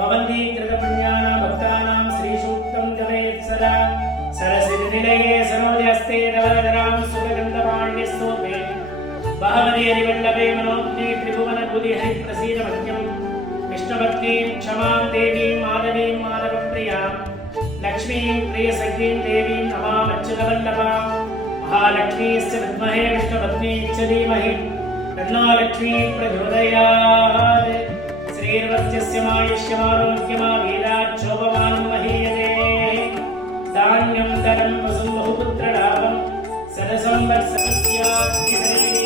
भवन्ति कृतपुण्यानां भक्तानां श्रीसूक्तं जपयेत् सदा सरसिजनिलये सनोजस्ते नवरधरां सुगन्धपाण्यस्तोमे बहवति हरिवल्लभे मनोज्ञे त्रिभुवनभुवि हरिप्रसीदमह्यं विष्णुभक्तिं क्षमां देवीं माधवीं माधवप्रियां लक्ष्मीं प्रियसखीं देवीं नमामच्युतवल्लभां महालक्ष्मीश्च विद्महे विष्णुपत्नी च धीमहि तन्नो लक्ष्मी प्रचोदयात् श्रीर्वत्यस्य मायुष्यमारोग्यमावीराच्छोभमानं महीयते धान्यं धनं वसुं बहुपुत्रलाभं सदसंवत्सरस्याद्यते